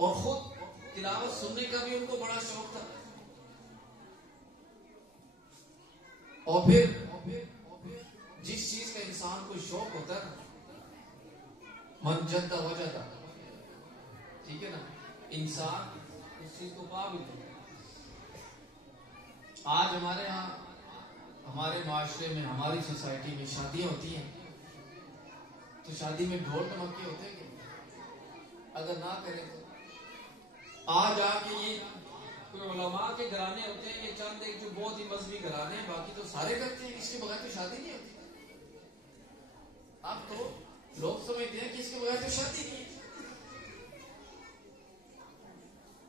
اور خود تلاوت سننے کا بھی ان کو بڑا شوق تھا. اور پھر جس چیز کا انسان کو شوق ہوتا ہے من جد وجد، ٹھیک ہے نا، انسان اس چیز کو پا بھی لے. آج ہمارے ہاں، ہمارے معاشرے میں، ہماری سوسائٹی میں شادیاں ہوتی ہیں تو شادی میں ڈھول ڈھمکے ہوتے ہیں کہ اگر نہ کریں تو آج آ کے یہ کوئی علماء کے گھرانے ہوتے ہیں، یہ چند ایک جو بہت ہی مذہبی گھرانے ہیں، باقی تو سارے کرتے ہیں. اس کے بغیر تو شادی نہیں ہوتی. اب تو لوگ سمجھتے ہیں کہ اس کے بغیر تو شادی نہیں ہے.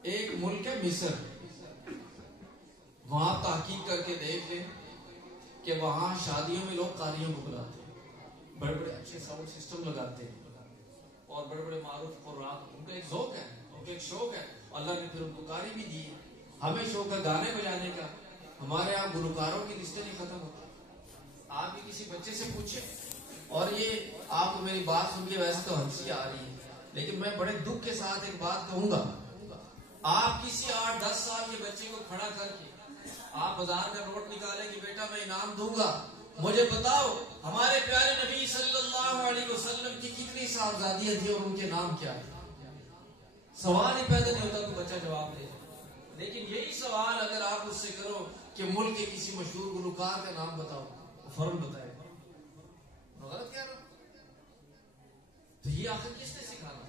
ایک ملک ہے مصر، وہاں تحقیق کر کے دیکھ لیں کہ وہاں شادیوں میں لوگ قاریوں کو بلاتے ہیں، بڑے بڑے اچھے ساؤنڈ سسٹم لگاتے ہیں اور بڑے بڑے معروف قراء. ان کا ایک ذوق ہے، ان کا ایک شوق ہے. اللہ نے پھر ان کو قاری بھی دی ہے. ہمیں شوق ہے گانے بجانے کا، ہمارے یہاں گلوکاروں کی لسٹیں نہیں ختم ہوتی. آپ بھی کسی بچے سے پوچھیں، اور یہ آپ کو میری بات سن کے ویسے تو ہنسی آ رہی ہے، لیکن میں بڑے دکھ کے ساتھ ایک بات کہوں گا. آپ کسی 8-10 سال کے بچے کو کھڑا کر کے آپ بازار کا نوٹ نکالیں کہ بیٹا میں انعام دوں گا، مجھے بتاؤ ہمارے پیارے نبی صلی اللہ علیہ وسلم کی کتنی صاحبزادیاں تھیں اور ان کے نام کیا تھے؟ سوال ہی پیدا نہیں ہوتا تو بچہ جواب دے. لیکن یہی سوال اگر آپ اس سے کرو کہ ملک کے کسی مشہور گلوکار کا نام بتاؤ، وہ فوراً بتائے گا. غلط کیا رہا؟ تو یہ آخر کس نے سکھانا؟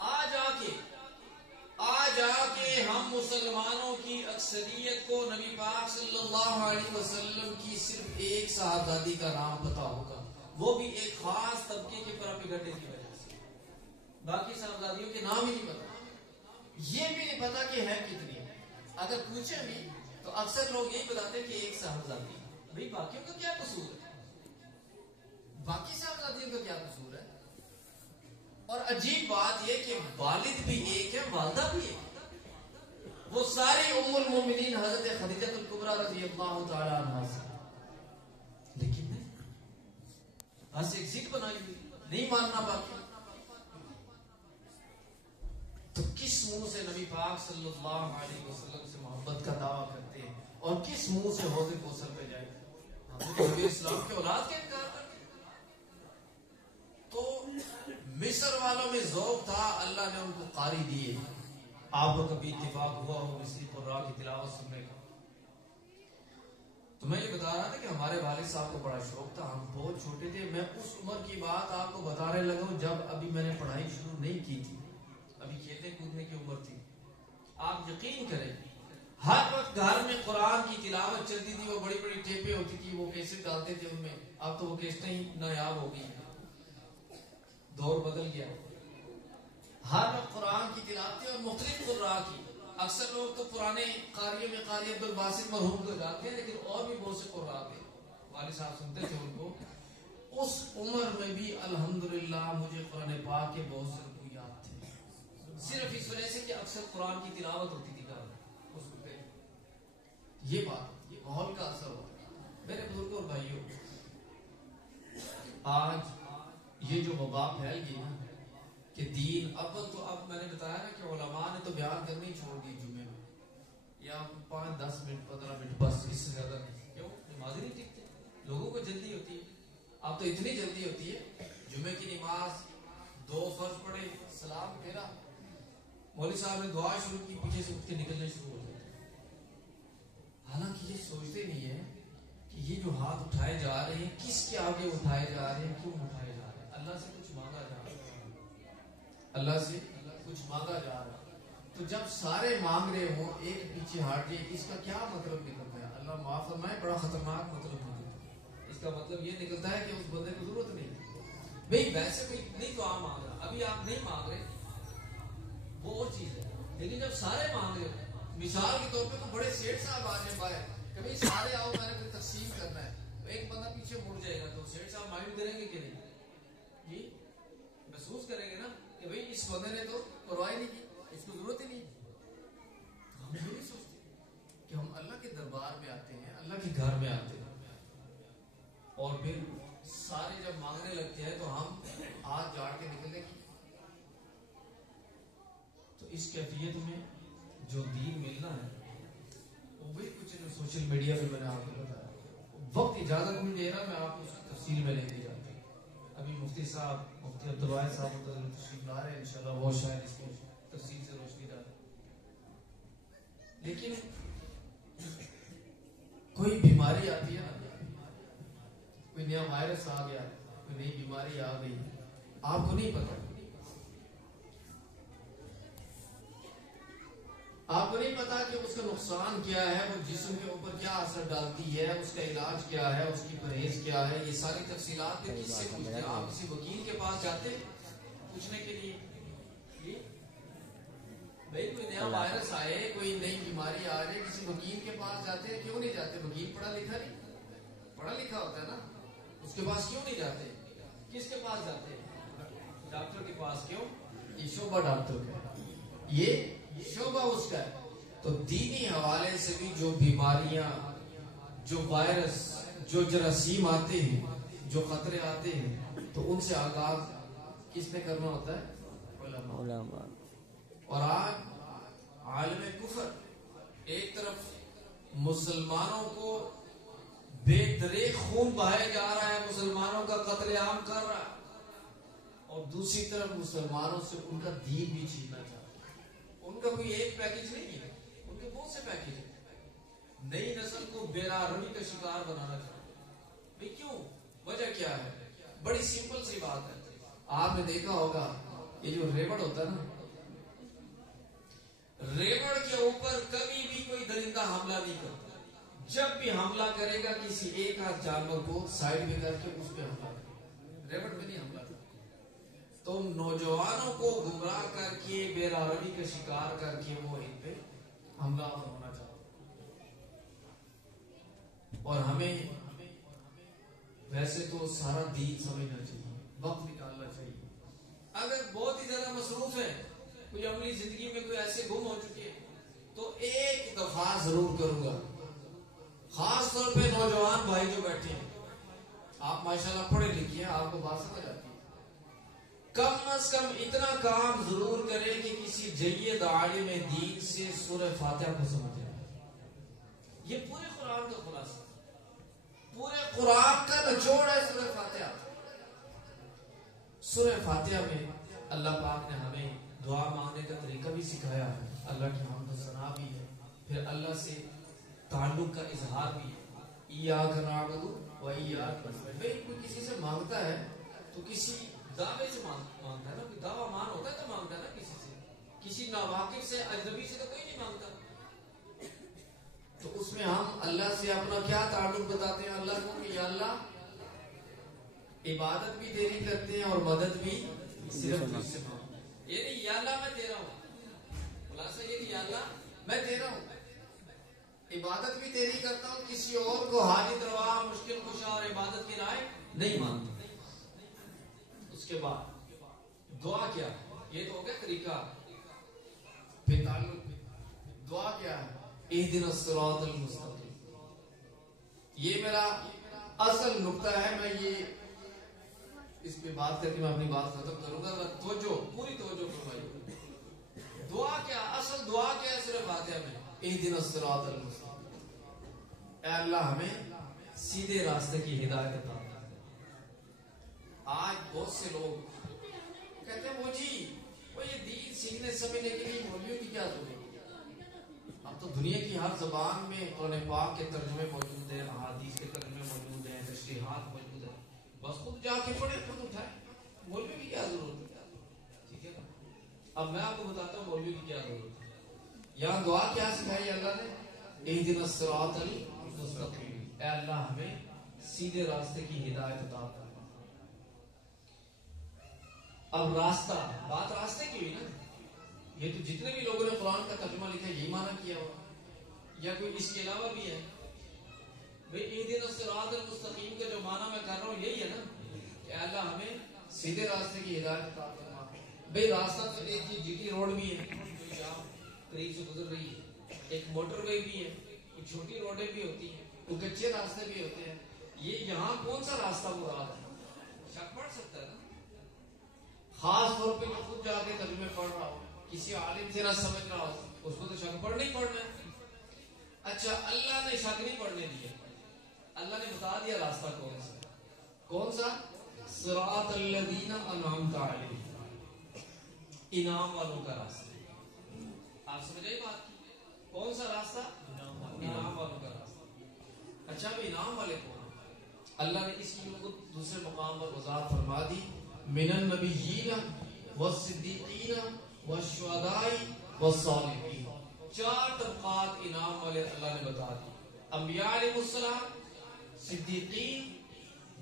آج آ کے ہم مسلمانوں کی اکثریت کو نبی پاک صلی اللہ علیہ وسلم کی صرف ایک صاحبزادی کا نام پتا ہوگا، وہ بھی ایک خاص طبقے کے پراپیگنڈے کی وجہ سے. باقی صاحبزادیوں کے نام ہی نہیں پتا، یہ بھی نہیں پتا کہ ہے کتنی. اگر پوچھیں بھی تو اکثر لوگ یہی بتاتے ہیں کہ ایک صاحبزادی. بھائی باقیوں کا کیا قصور ہے؟ باقی صاحبزادیوں کا کیا قصور ہے؟ اور عجیب بات یہ کہ والد بھی ایک ہے، والدہ بھی ایک. وہ ساری ام المومنین حضرت خدیجہ الکبریٰ رضی اللہ تعالی عنہا سے، لیکن نہیں، بس ایک ضد بنائی ہوئی، نہیں ماننا باقی. تو کس منہ سے نبی پاک صلی اللہ علیہ وسلم سے محبت کا دعویٰ کرتے ہیں اور کس منہ سے حوض کوثر پہ جائے؟ نبی اسلام کے اولاد کا انکار کرتے. تو مصر والوں میں ذوق تھا، اللہ نے ان کو قاری دیے. آپ کو کبھی اتفاق ہوا ہو مصری قراء کی تلاوت سننے کا؟ تو میں یہ بتا رہا تھا کہ ہمارے والد صاحب کو بڑا شوق تھا. ہم بہت چھوٹے تھے، میں اس عمر کی بات آپ کو بتانے لگا ہوں جب ابھی میں نے پڑھائی شروع نہیں کی تھی، ابھی کھیلنے کودنے کی عمر تھی. آپ یقین کریں ہر وقت گھر میں قرآن کی تلاوت چلتی تھی. وہ بڑی بڑی ٹیپیں ہوتی تھی، وہ کیسٹ ڈالتے تھے ان میں. اب تو وہ کیسٹیں ہی نایاب ہو گئی، دور بدل گیا. ہر وقت قرآن کی تلاوت اور مختلف قراء کی. اکثر لوگ تو پرانے قاریوں میں قاری عبد الباسط مرحوم کو جاتے ہیں، لیکن اور بھی بہت سے قراء تھے، والد صاحب سنتے تھے ان کو. اس عمر میں بھی الحمدللہ مجھے قرآن پاک کے بہت سے رکوع یاد تھے، صرف اس وجہ سے کہ اکثر قرآن کی تلاوت ہوتی تھی گھر میں اس وقت. یہ بات، یہ ماحول کا اثر ہوتا ہے. میرے بزرگوں اور بھائیوں، آج یہ جو وبا پھیل گئی نا کہ دین، اول تو اب میں نے بتایا نا کہ علماء نے تو بیان کرنی چھوڑ دی جمعے میں، یا 5-10 منٹ 15 منٹ بس، اس سے زیادہ نہیں. کیوں؟ نماز نہیں ٹکتے، لوگوں کو جلدی ہوتی ہے. اب تو اتنی جلدی ہوتی ہے، جمعے کی نماز 2 فرض پڑھے، سلام پھیرا، مولوی صاحب نے دعا شروع کی، پیچھے سے اٹھ کے نکلنے شروع ہو جاتے. حالانکہ یہ سوچتے نہیں ہے کہ یہ جو ہاتھ اٹھائے جا رہے ہیں کس کے آگے اٹھائے جا رہے ہیں، کیوں اٹھائے جا رہے ہیں؟ اللہ سے کچھ مانگا جا رہا ہے، اللہ سے کچھ مانگا جا رہا ہے. تو جب سارے مانگ رہے ہوں، ایک پیچھے ہٹ جائے، اس کا کیا مطلب نکلتا ہے؟ اللہ معاف فرمائے، بڑا خطرناک مطلب نکلتا ہے. اس کا مطلب یہ نکلتا ہے کہ اس بندے کو ضرورت نہیں. بھئی ویسے کوئی نہیں دعا مانگ رہا، ابھی آپ نہیں مانگ رہے وہ اور چیز ہے، لیکن جب سارے مانگ رہے، مثال کے طور پہ تو بڑے سیٹ صاحب آ جائیں باہر، کبھی سارے آؤ میں نے کوئی تقسیم کرنا ہے، تو ایک بندہ پیچھے مڑ جائے گا، تو سیٹ صاحب مائنڈ کریں گے کہ نہیں؟ جی محسوس کریں گے نا کہ بھئی اس بندے نے تو پرواہ نہیں کی، اس کو ضرورت ہی نہیں. ہم یہ نہیں سوچتے کہ ہم اللہ کے دربار میں آتے ہیں، اللہ کے گھر میں آتے ہیں، اور پھر سارے جب مانگنے لگتے ہیں تو ہم ہاتھ جاڑ کے نکلیں گے. اس کیفیت میں جو دین ملنا ہے وہ وہی کچھ سوشل میڈیا پہ میں نے آپ کو بتایا. وقت اجازت نہیں دے رہا، میں آپ کو اس کی تفصیل میں لے کے جاتا ہوں. ابھی مفتی صاحب، مفتی عبدالواحد صاحب تشریف لا رہے ہیں، انشاءاللہ وہ شاید اس کو تفصیل سے روشنی ڈالیں. لیکن کوئی بیماری آتی ہے نا، کوئی نیا وائرس آ گیا، کوئی نئی بیماری آ گئی، آپ کو نہیں پتا، آپ کو نہیں پتا کہ اس کا نقصان کیا ہے، وہ جسم کے اوپر کیا اثر ڈالتی ہے، اس کا علاج کیا ہے، اس کی پرہیز کیا ہے. یہ ساری تفصیلات پھر کس سے پوچھتے ہیں؟ آپ کسی وکیل کے پاس جاتے پوچھنے کے لیے بھائی کوئی نیا وائرس آئے، کوئی نئی بیماری آ رہی، کسی وکیل کے پاس جاتے ہیں؟ کیوں نہیں جاتے؟ وکیل پڑھا لکھا نہیں، پڑھا لکھا ہوتا ہے نا، اس کے پاس کیوں نہیں جاتے؟ کس کے پاس جاتے ہیں؟ ڈاکٹر کے پاس. کیوں؟ یہ شعبہ ڈاکٹر کا ہے، یہ شعبہ اس کا ہے. تو دینی حوالے سے بھی جو بیماریاں، جو وائرس، جو جراثیم آتے ہیں، جو خطرے آتے ہیں، تو ان سے آغاز کس نے کرنا ہوتا ہے؟ علماء. اور آج عالم کفر ایک طرف مسلمانوں کو بے دریغ خون بہایا جا رہا ہے، مسلمانوں کا قتل عام کر رہا ہے، اور دوسری طرف مسلمانوں سے ان کا دین بھی چھیننا چاہتا ہے. ان کا کوئی ایک پیکج نہیں ہے، ان کے بہت سے پیکج ہیں. نئی نسل کو بیراروی کا شکار بنانا چاہتے ہیں. بھئی کیوں؟ وجہ کیا ہے؟ بڑی سمپل سی بات ہے. آپ نے دیکھا ہوگا یہ جو ریوڑ ہوتا ہے نا، ریوڑ کے اوپر کبھی بھی کوئی درندہ حملہ نہیں کرتا. جب بھی حملہ کرے گا کسی ایک آدھ جانور کو سائڈ میں کر کے اس پہ حملہ کرے گا، ریوڑ پہ نہیں حملہ کرے. تو نوجوانوں کو گمراہ کر کے، بیراروی کا شکار کر کے وہ ان پہ حملہ ہونا چاہتے. اور ہمیں ویسے تو سارا دین سمجھنا چاہیے، وقت نکالنا چاہیے. اگر بہت ہی زیادہ مصروف ہے، کوئی اپنی زندگی میں کوئی ایسے گم ہو چکے ہیں، تو ایک دفعہ ضرور کروں گا. خاص طور پہ نوجوان بھائی جو بیٹھے ہیں، آپ ماشاءاللہ پڑھے لکھے ہیں، آپ کو بات سمجھ آتی ہے. کم از کم اتنا کام ضرور کریں کہ کسی جید عالم دین سے سورہ فاتحہ کو سمجھیں. یہ پورے قرآن کا خلاصہ، پورے قرآن کا نچوڑ ہے سورہ فاتحہ. سورہ فاتحہ میں اللہ پاک نے ہمیں دعا مانگنے کا طریقہ بھی سکھایا ہے، اللہ کی حمد و ثنا بھی ہے، پھر اللہ سے تعلق کا اظہار بھی ہے. ایاک نعبد و ایاک نستعین. بھئی کوئی کسی سے مانگتا ہے تو کسی دعوے سے مانگتا ہے نا، کوئی دعویٰ مان ہوتا ہے تو مانگتا ہے نا کسی سے، کسی ناواقف سے، اجنبی سے تو کوئی نہیں مانگتا. تو اس میں ہم اللہ سے اپنا کیا تعلق بتاتے ہیں اللہ کو کہ یا اللہ عبادت بھی تیری کرتے ہیں اور مدد بھی صرف تجھ سے مانگتے ہیں. یہ نہیں یا اللہ میں تیرا ہوں، خلاصہ یہ نہیں یا اللہ میں تیرا ہوں، عبادت بھی تیری کرتا ہوں، کسی اور کو حاجت روا، مشکل کشا اور عبادت کی رائے نہیں مانتا. اس کے بعد دعا کیا؟ یہ تو ہو گیا طریقہ. پھر تعلق، دعا کیا ہے؟ اہدنا الصراط المستقیم. یہ میرا اصل نقطہ ہے. میں یہ اس پہ بات کر کے میں اپنی بات ختم کروں گا. توجہ، پوری توجہ فرمائیے. دعا کیا؟ اصل دعا کیا ہے سورہ فاتحہ میں؟ اہدنا الصراط المستقیم. اے اللہ ہمیں سیدھے راستے کی ہدایت عطا. آج بہت سے لوگ کہتے ہیں وہ جی وہ یہ دین سیکھنے سمجھنے کے لیے مولویوں کی کیا ضرورت ہے؟ اب تو دنیا کی ہر زبان میں قرآن پاک کے ترجمے موجود ہیں، احادیث کے ترجمے موجود ہیں، تشریحات موجود ہیں. بس خود جا کے پڑھے، خود اٹھائے. مولوی کی کیا ضرورت ہے؟ ٹھیک ہے نا. اب میں آپ کو بتاتا ہوں مولوی کی کیا ضرورت ہے. یہاں دعا کیا سکھائی اللہ نے؟ اہدنا الصراط المستقیم. اے اللہ ہمیں سیدھے راستے کی ہدایت عطا کر. اب راستہ، بات راستے کی ہوئی نا. یہ تو جتنے بھی لوگوں نے قرآن کا ترجمہ لکھا ہے یہی معنی کیا ہوا، یا کوئی اس کے علاوہ بھی ہے؟ بھئی اہدنا الصراط المستقیم کا جو معنی میں کر رہا ہوں یہی ہے نا کہ اللہ ہمیں سیدھے راستے کی ہدایت عطا فرما. بھئی راستہ تو ایک جی ٹی روڈ بھی ہے جو یہاں قریب سے گزر رہی ہے، ایک موٹر وے بھی ہے، کچھ چھوٹی روڈیں بھی ہوتی ہیں، کچھ کچے راستے بھی ہوتے ہیں. یہ یہاں کون سا راستہ مراد ہے؟ شک پڑ سکتا ہے نا. خاص طور پہ جو خود جا کے ترجمے پڑھ رہا ہوں کسی عالم سے نہ سمجھ رہا ہو اس کو تو شک پڑھنا ہی پڑھنا ہے. اچھا اللہ نے شک نہیں پڑھنے دیا, اللہ نے بتا دیا راستہ کون سا, کون سا؟ صراط الذین انعمت علیہم, انعام والوں کا راستہ. آپ سمجھ رہے بات کی؟ کون سا راستہ؟ انعام والوں کا راستہ. اچھا اب انعام والے کون؟ اللہ نے اس کی دوسرے مقام پر وضاحت فرما دی, من النبیین والصدیقین والشہداء والصالحین. 4 طبقات انعام والے اللہ نے بتا دی. انبیاء علیہ السلام, صدیقین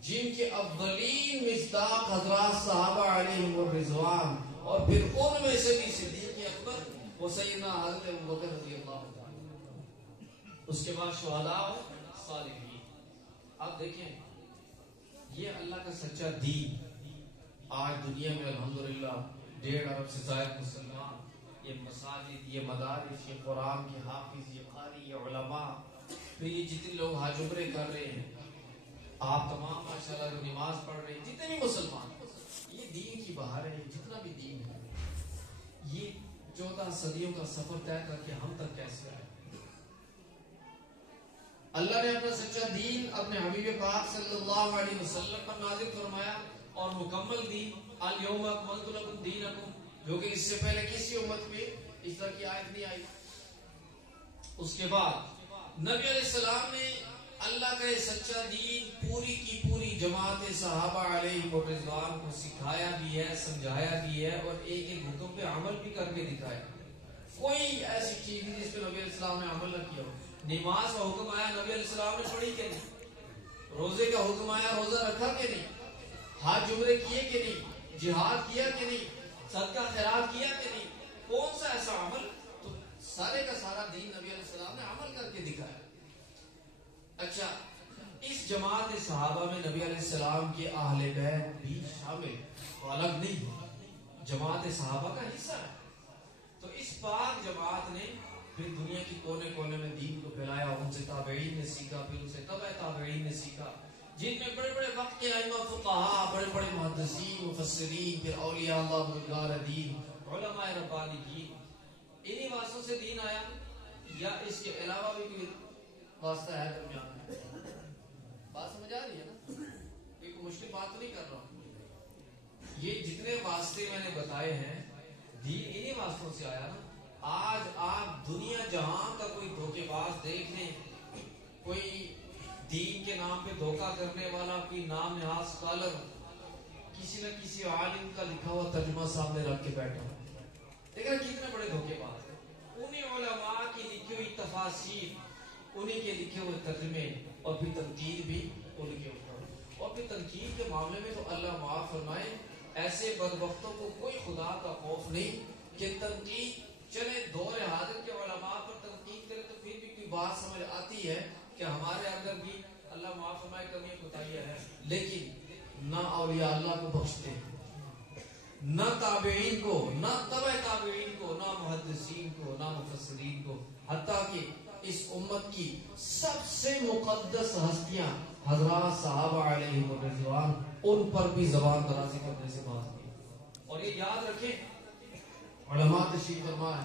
جن کے اولین مصداق حضرات صحابہ علیہم الرضوان, اور پھر ان میں سے بھی صدیق اکبر وہ سیدنا حضرت ابوبکر رضی اللہ عنہ. اس کے بعد شہداء و صالحین. آپ دیکھیں یہ اللہ کا سچا دین. آج دنیا میں الحمدللہ 1.5 ارب سے زائد مسلمان, یہ مساجد, یہ مدارس, یہ قرآن کے حافظ, یہ قاری, یہ علماء, پھر یہ جتنے لوگ حج عمرے کر رہے ہیں, آپ تمام ماشاءاللہ جو نماز پڑھ رہے ہیں, جتنے بھی مسلمان, یہ دین کی بہار ہے. جتنا بھی دین ہے یہ 14 صدیوں کا سفر طے کر کے ہم تک کیسے آئے. اللہ نے اپنا سچا دین اپنے حبیب پاک صلی اللہ علیہ وسلم پر نازل فرمایا, اور مکمل دین الیوم اکملت لکم دینکم, جو کہ اس سے پہلے کسی امت میں اس طرح کی آیت نہیں آئی. اس کے بعد نبی علیہ السلام نے اللہ کا یہ سچا دین پوری کی پوری جماعت صحابہ علیہ رضوان کو سکھایا بھی ہے, سمجھایا بھی ہے, اور ایک ایک حکم پہ عمل بھی کر کے دکھایا. کوئی ایسی چیز نہیں جس پہ نبی علیہ السلام نے عمل نہ کیا ہو. نماز کا حکم آیا, نبی علیہ السلام نے پڑھی کہ نہیں؟ روزے کا حکم آیا, روزہ رکھا کہ نہیں؟ حج عمرے کیے کہ نہیں؟ جہاد کیا کہ نہیں؟ صدقہ خیرات کیا کہ نہیں؟ کون سا ایسا عمل؟ تو سارے کا سارا دین نبی علیہ السلام نے عمل کر کے دکھایا. اچھا اس جماعت صحابہ میں نبی علیہ السلام کے اہل بیت بھی شامل, الگ نہیں, جماعت صحابہ کا حصہ ہے. تو اس پاک جماعت نے پھر دنیا کی کونے کونے میں دین کو پھیلایا. ان سے تابعین نے سیکھا, پھر ان سے تبع تابعین نے سیکھا, جن میں بڑے بڑے وقت کے ائمہ فقہا, بڑے بڑے محدثین, مفسرین, پھر اولیاء اللہ بزرگان دین, علماء ربانیین. انہی واسطوں سے دین آیا, یا اس کے علاوہ بھی کوئی واسطہ ہے درمیان میں؟ بات سمجھ آ رہی ہے نا؟ یہ کوئی مشکل بات نہیں کر رہا ہوں. یہ جتنے واسطے میں نے بتائے ہیں دین انہی واسطوں سے آیا نا. آج آپ دنیا جہاں کا کوئی دھوکے باز دیکھ لیں, کوئی دین کے نام پہ دھوکہ کرنے والا, کوئی نام نہاد اسکالر, کسی نہ کسی عالم کا لکھا ہوا ترجمہ سامنے رکھ کے بیٹھا ہو. دیکھیں کتنے بڑے دھوکے باز ہیں. انہی علماء کی لکھی ہوئی تفاسیر, انہی کے لکھے ہوئے ترجمے, اور پھر تنقید بھی انہی کے اوپر. اور پھر تنقید کے معاملے میں تو اللہ معاف فرمائے, ایسے بدبختوں کو کوئی خدا کا خوف نہیں کہ تنقید چلے. دور حاضر کے علماء پر تنقید کرے تو پھر بھی کوئی بات سمجھ آتی ہے کہ ہمارے اندر بھی اللہ معاف فرمائے کمی کوتاہیاں ہے, لیکن نہ اولیاء اللہ کو بخشتے, نہ تابعین کو, نہ تبع تابعین کو, نہ محدثین کو, نہ مفسرین کو, حتیٰ کہ اس امت کی سب سے مقدس ہستیاں حضرات صحابہ علیہ رضوان, ان پر بھی زبان درازی کرنے سے بات کی. اور یہ یاد رکھیں, علماء تشریف فرما ہے,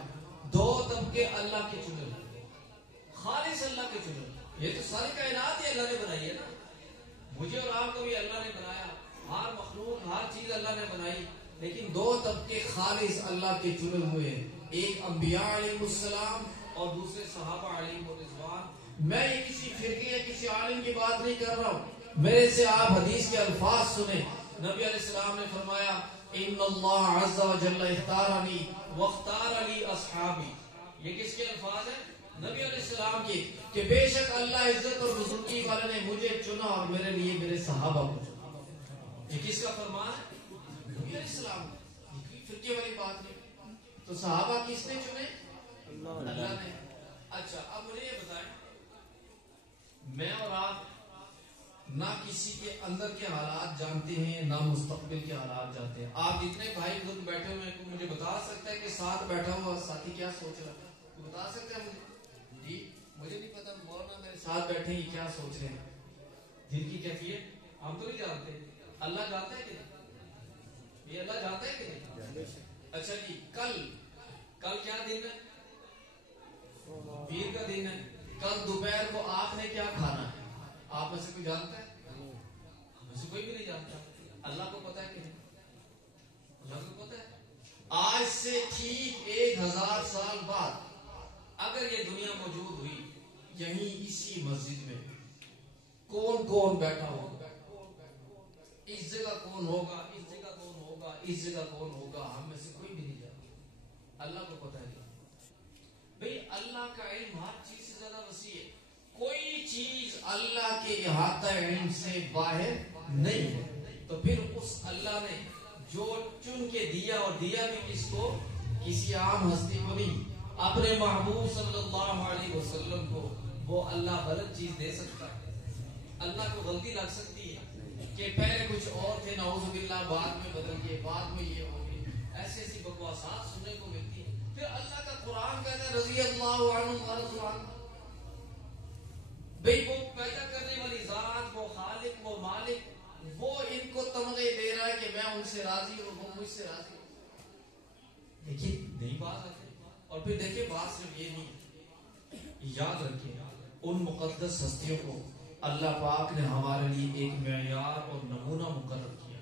2 طبقے اللہ کے چنے, خالص اللہ کے چنے. یہ تو ساری کائنات ہی اللہ نے بنائی ہے نا. مجھے اور آپ کو بھی اللہ نے بنایا, ہر مخلوق, ہر چیز اللہ نے بنائی, لیکن 2 طبقے خالص اللہ کے چنے ہوئے ہیں. ایک انبیاء علیہ السلام اور دوسرے صحابہ علیہ رضوان. میں یہ کسی فرقے یا کسی عالم کی بات نہیں کر رہا ہوں, میرے سے آپ حدیث کے الفاظ سنیں. نبی علیہ السلام نے فرمایا, ان اللہ عز و جل اختارنی واختار لی اصحابی. یہ کس کے الفاظ ہیں؟ نبی علیہ السلام کی, کہ بے شک اللہ عزت اور بزرگی والے نے مجھے چنا اور میرے لیے میرے صحابہ کو چنا. یہ کس کا فرمان ہے؟ نبی علیہ السلام. فرقے والی بات نہیں. تو صحابہ کس نے چنے؟ اللہ نے. اچھا اب مجھے یہ بتائیں, میں اور آپ نہ کسی کے اندر کے حالات جانتے ہیں, نہ مستقبل کے حالات جانتے ہیں. آپ جتنے بھائی بزرگ بیٹھے ہوئے ہیں, مجھے بتا سکتا ہے کہ ساتھ بیٹھا ہوا ساتھی کیا سوچ رہا ہے؟ بتا سکتا ہے مجھے؟ جی مجھے نہیں پتا. مولانا میرے ساتھ بیٹھے ہیں, کیا سوچ رہے ہیں, دل کی کیفیت ہم تو نہیں جانتے. اللہ جانتا ہے کہ نہیں؟ یہ اللہ جانتا ہے کہ نہیں؟ اچھا جی, کل کل کیا دن ہے؟ پیر کا دن ہے. کل دوپہر کو آپ نے کیا کھانا ہے؟ آپ میں سے کوئی جانتا ہے؟ ہم میں سے کوئی بھی نہیں جانتا. اللہ کو پتا ہے کہ نہیں؟ اللہ کو پتا ہے. آج سے ٹھیک 1000 سال بعد اگر یہ دنیا موجود ہوئی، یہیں اسی مسجد میں کون کون بیٹھا ہوگا، اس جگہ کون ہوگا، اس جگہ کون ہوگا، اس جگہ کون ہوگا، ہم میں سے کوئی بھی نہیں جانتا. اللہ کو پتا ہے. بھئی اللہ کا علم ہر چیز سے زیادہ وسیع ہے. کوئی چیز اللہ کے احاطہ علم سے باہر نہیں ہے. تو پھر اس اللہ نے جو چن کے دیا، اور دیا بھی کس کو؟ کسی عام ہستی کو نہیں، اپنے محبوب صلی اللہ علیہ وسلم کو. وہ اللہ غلط چیز دے سکتا ہے؟ اللہ کو غلطی لگ سکتی ہے کہ پہلے کچھ اور تھے نعوذ باللہ، بعد میں بدل گئے، بعد میں یہ ہو گئے؟ ایسی بکواسات سننے کو ملتی ہے. پھر اللہ کا قرآن کہتا ہے رضی اللہ عنہ ورضوا عنہ. بھئی وہ پیدا کرنے والی ذات، وہ خالق، وہ مالک، وہ ان کو تمغے دے رہا ہے کہ میں ان سے راضی ہوں، وہ مجھ سے راضی ہوں. دیکھیے نئی بات ہے. اور پھر دیکھیے بات صرف یہ نہیں، یاد رکھیے ان مقدس ہستیوں کو اللہ پاک نے ہمارے لیے ایک معیار اور نمونہ مقرر کیا.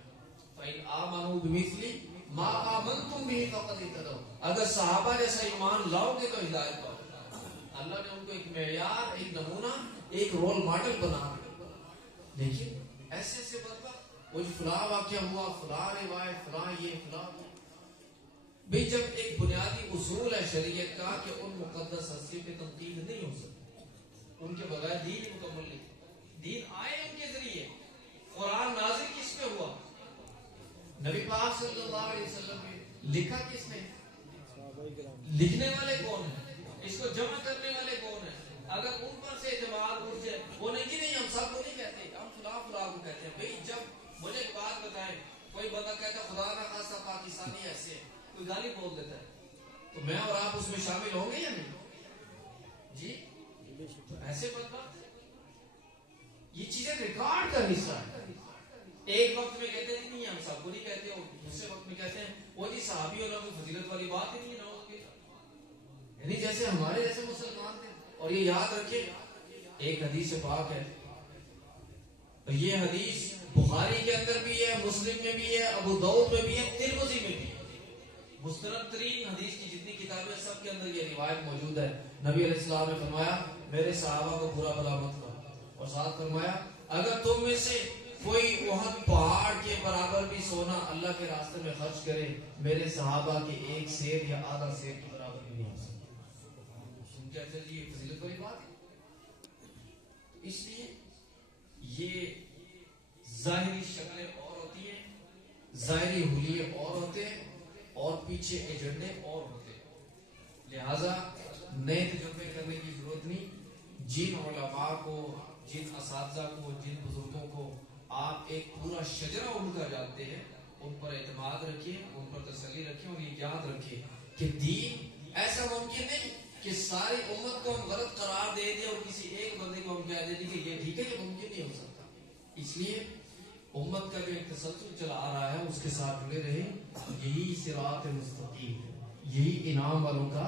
فَإِنْ آمَنُوا بِمِثْلِ مَا آمَنْتُمْ بِهِ فَقَدِ اهْتَدَوْا. اگر صحابہ جیسا ایمان لاؤ گے تو ہدایت پاؤ. اللہ نے ان کو ایک معیار، ایک نمونہ، ایک رول ماڈل بنا دیا. دیکھیے ایسے ایسے وہ جو فلاں واقعہ ہوا، فلاں روایت، فلاں یہ فلاں. بھئی جب ایک بنیادی اصول ہے شریعت کا کہ ان مقدس ہستیوں کی تنقید نہیں ہو سکتی، ان کے بغیر دین مکمل نہیں. دین آئے ان کے ذریعے. قرآن نازل کس پہ ہوا؟ نبی پاک صلی اللہ علیہ وسلم نے. لکھا کس نے؟ لکھنے والے کون ہیں؟ اس کو جمع کرنے والے کون ہیں؟ اگر ان پر سے اعتماد اٹھ جائے، وہ نہیں ہم سب کو نہیں کہتے، ہم فلاں فلاں کو کہتے ہیں. بھئی جب مجھے ایک بات بتائیں، کوئی بندہ کہتا ہے خدا نہ خاصا پاکستانی ایسے ہیں، کوئی گالی بول دیتا ہے، تو میں اور آپ اس میں شامل ہوں گے یا نہیں؟ جی ایسے بات یہ چیزیں ریکارڈ کا حصہ ہے. ایک وقت میں کہتے ہیں نہیں ہم سب کو نہیں کہتے، اور دوسرے وقت میں کہتے ہیں وہ جی صحابی ہونا کوئی فضیلت والی بات ہی نہیں ہے. یعنی جیسے ہمارے جیسے مسلمان تھے. اور یہ یاد رکھے ایک حدیث پاک ہے، یہ حدیث بخاری کے اندر بھی ہے، مسلم میں بھی ہے، ابو داؤد میں بھی ہے، ترمذی میں بھی ہے. مستند ترین حدیث کی جتنی کتابیں سب کے اندر یہ روایت موجود ہے. نبی علیہ السلام نے فرمایا میرے صحابہ کو برا بھلا مت کرو، اور ساتھ فرمایا اگر تم میں سے کوئی احد پہاڑ کے برابر بھی سونا اللہ کے راستے میں خرچ کرے، میرے صحابہ کے ایک سیر یا آدھا سیر کے برابر بھی نہیں ہو سکتا. تم کہتے ہیں یہ فضیلت والی بات ہے. اس لیے یہ ظاہری شکلیں اور ہوتی ہیں، ظاہری حلیے اور ہوتے ہیں، اور پیچھے ایجنڈے اور ہوتے ہیں. لہذا نئے تجربے کرنے کی ضرورت نہیں. جن علماء کو، جن اساتذہ کو، جن بزرگوں کو آپ ایک پورا شجرہ ان کا جانتے ہیں، ان پر اعتماد رکھیں، ان پر تسلی رکھیں، اور یہ یاد رکھیں کہ دین ایسا ممکن نہیں کہ ساری امت کو ہم غلط قرار دے دیں اور کسی ایک بندے کو ہم کہہ دیں کہ یہ ٹھیک ہے، یہ ممکن نہیں ہو سکتا. اس لیے امت کا جو ایک تسلسل چلا آ رہا ہے اس کے ساتھ جڑے رہیں. یہی صراط مستقیم ہے، یہی انعام والوں کا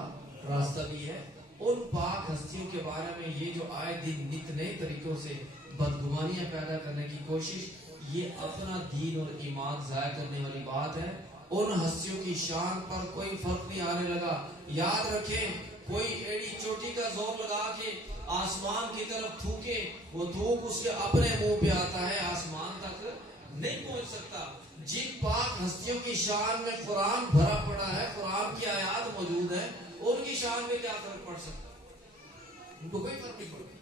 راستہ بھی ہے. ان پاک ہستیوں کے بارے میں یہ جو آئے دن نت نئے طریقوں سے بدگمانیاں پیدا کرنے کی کوشش، یہ اپنا دین اور ایمان ضائع کرنے والی بات ہے. ان ہستیوں کی شان پر کوئی فرق نہیں آنے لگا. یاد رکھیں کوئی ایڑی چوٹی کا زور لگا کے آسمان کی طرف تھوکے، وہ تھوک اس کے اپنے منہ پہ آتا ہے، آسمان تک نہیں پہنچ سکتا. جن پاک ہستیوں کی شان میں قرآن بھرا پڑا ہے، قرآن کی آیات موجود ہیں، ان کی شان میں کیا فرق پڑ سکتا؟ ان کو کوئی فرق نہیں پڑتا.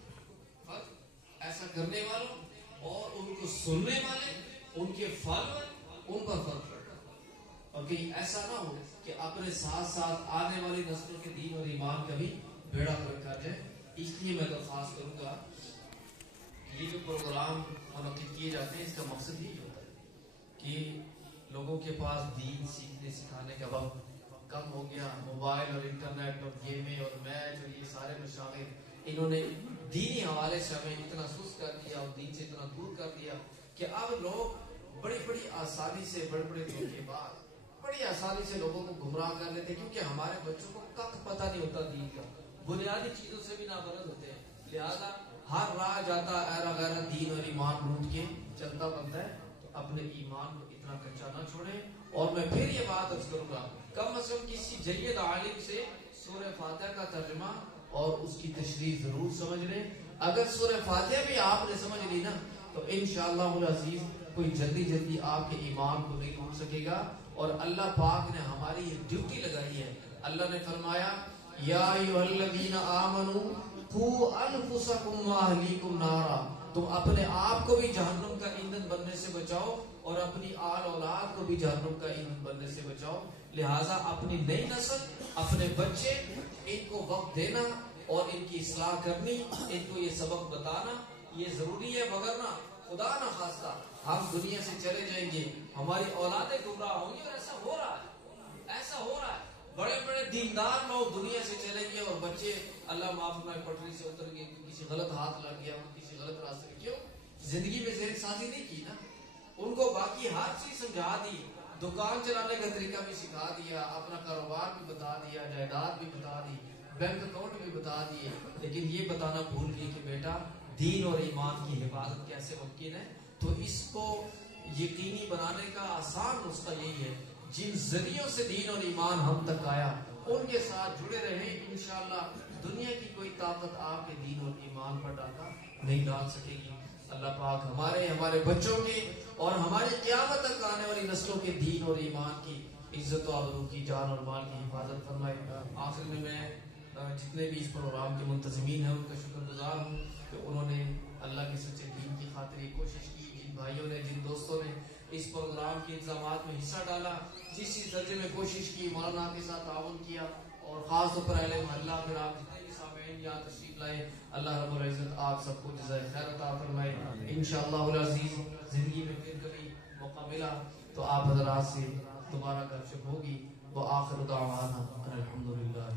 فرق ایسا کرنے والوں اور ان کو سننے والے، ان کے فالوور، ان پر فرق پڑتا. اور کہیں ایسا نہ ہو کہ اپنے ساتھ ساتھ آنے والی نسلوں کے دین اور ایمان کا بھی بیڑا فرق کر جائے. اس لیے میں درخواست کروں گا یہ جو پروگرام منعقد کیے جاتے ہیں، اس کا مقصد یہی ہوتا ہے کہ لوگوں کے پاس دین سیکھنے سکھانے کا وقت کم ہو گیا. موبائل اور انٹرنیٹ اور گیمیں اور میچ اور یہ سارے مشاغل، انہوں نے دینی حوالے سے ہمیں اتنا سست کر دیا اور دین سے اتنا دور کر دیا کہ اب لوگ بڑی بڑی آسانی سے، بڑے بڑے دن کے بعد بڑی آسانی آسانی سے لوگوں کو گمراہ کر لیتے، کیونکہ ہمارے بچوں کو کک پتہ نہیں ہوتا دین کا، بنیادی چیزوں سے بھی نابلد ہوتے ہیں، لہذا ہر راہ جاتا ایرا غیرہ دین اور ایمان ڈھونڈ کے چلتا بنتا ہے، تو اپنے ایمان کو اتنا کچا نہ چھوڑے۔ اور میں پھر یہ بات عرض کروں گا، کم از کم کسی جید عالم سے سورہ فاتحہ کا ترجمہ اور اس کی تشریح ضرور سمجھ لیں۔ اگر سورہ فاتحہ بھی آپ نے سمجھ لی نا تو انشاءاللہ العزیز کوئی جلدی آپ کے ایمان کو نہیں ڈھونڈ سکے گا۔ اور اللہ پاک نے ہماری یہ ڈیوٹی لگائی ہے، اللہ نے فرمایا یا ایھا الذین آمنوا قوا انفسکم واہلیکم نارا، تم اپنے آپ کو بھی جہنم کا ایندھن بننے سے بچاؤ اور اپنی آل اولاد کو بھی جہنم کا ایندھن بننے سے بچاؤ۔ لہٰذا اپنی نئی نسل، اپنے بچے، ان کو وقت دینا اور ان کی اصلاح کرنی، ان کو یہ سبق بتانا یہ ضروری ہے، مگر نہ خدا نہ خواستہ ہم دنیا سے چلے جائیں گے، ہماری اولادیں گمراہ ہوں گی، اور ایسا ہو رہا ہے، ایسا ہو رہا ہے۔ بڑے بڑے دیندار لوگ دنیا سے چلے گئے اور بچے اللہ معاف فرمائے پٹری سے اتر گئے، کسی غلط ہاتھ لگ گیا، کسی غلط راستے، کیوں؟ زندگی میں ذہن سازی نہیں کی نا، ان کو باقی ہر چیز سمجھا دی، دکان چلانے کا طریقہ بھی سکھا دیا، اپنا کاروبار بھی بتا دیا، جائیداد بھی بتا دی، بینک اکاؤنٹ بھی بتا دیے، لیکن یہ بتانا بھول گئی کہ بیٹا دین اور ایمان کی حفاظت کیسے ممکن ہے۔ تو اس کو یقینی بنانے کا آسان نسخہ یہی ہے، جن ذریعوں سے دین اور ایمان ہم تک آیا ان کے ساتھ جڑے رہیں، انشاءاللہ دنیا کی کوئی طاقت آپ کے دین اور ایمان پر ڈاکہ نہیں ڈال سکے گی۔ اللہ پاک ہمارے بچوں کے اور ہماری قیامت تک آنے والی نسلوں کے دین اور ایمان کی عزت و آبرو کی، جان اور مال کی حفاظت فرمائے۔ آخر میں جتنے بھی اس پروگرام کے منتظمین ہیں ان کا شکر گزار ہوں کہ انہوں نے اللہ کے سچے دین کی خاطر یہ کوشش کی، جن بھائیوں نے، جن دوستوں نے اس پروگرام کے انتظامات میں حصہ ڈالا، جس درجے میں کوشش کی، مولانا کے ساتھ تعاون کیا، اور خاص طور پر اہل محلہ، پھر آپ جتنے بھی سامعین یہاں تشریف لائے، اللہ رب العزت آپ سب کو جزائے خیر عطا فرمائے۔ انشاءاللہ العزیز زندگی میں پھر کبھی موقع ملا تو آپ حضرات سے دوبارہ گفتگو ہوگی۔ وآخر دعوانا الحمدللہ۔